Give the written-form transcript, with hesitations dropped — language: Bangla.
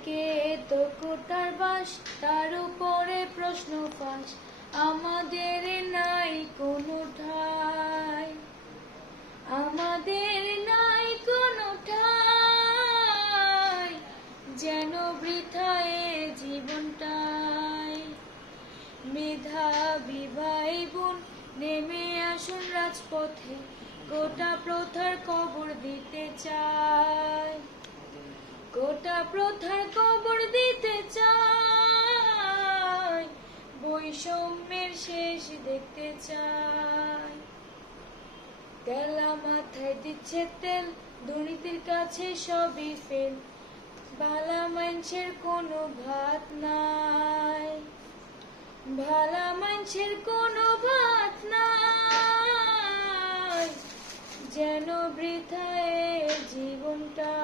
একে তো কোটার বাস, তার উপরে প্রশ্ন ফাঁস, আমাদের নাই কোনো ঠাই, আমাদের নাই কোনো ঠাই, যেন বৃথায় জীবনটাই। মেধাবী ভাই বোন নেমে আসুন রাজপথে, গোটা প্রথার কবর দিতে চাই, গোটা প্রথার কবর দিতে চাই, বৈষম্যের শেষ দেখতে চাই। তেলা মাথায় দিচ্ছে তেল, দুর্নীতির কাছে সবই ফেল, ভালা মানুষের কোনো ভাত নাই, ভালা মানুষের কোনো ভাত নাই, যেন বৃথায় জীবনটা।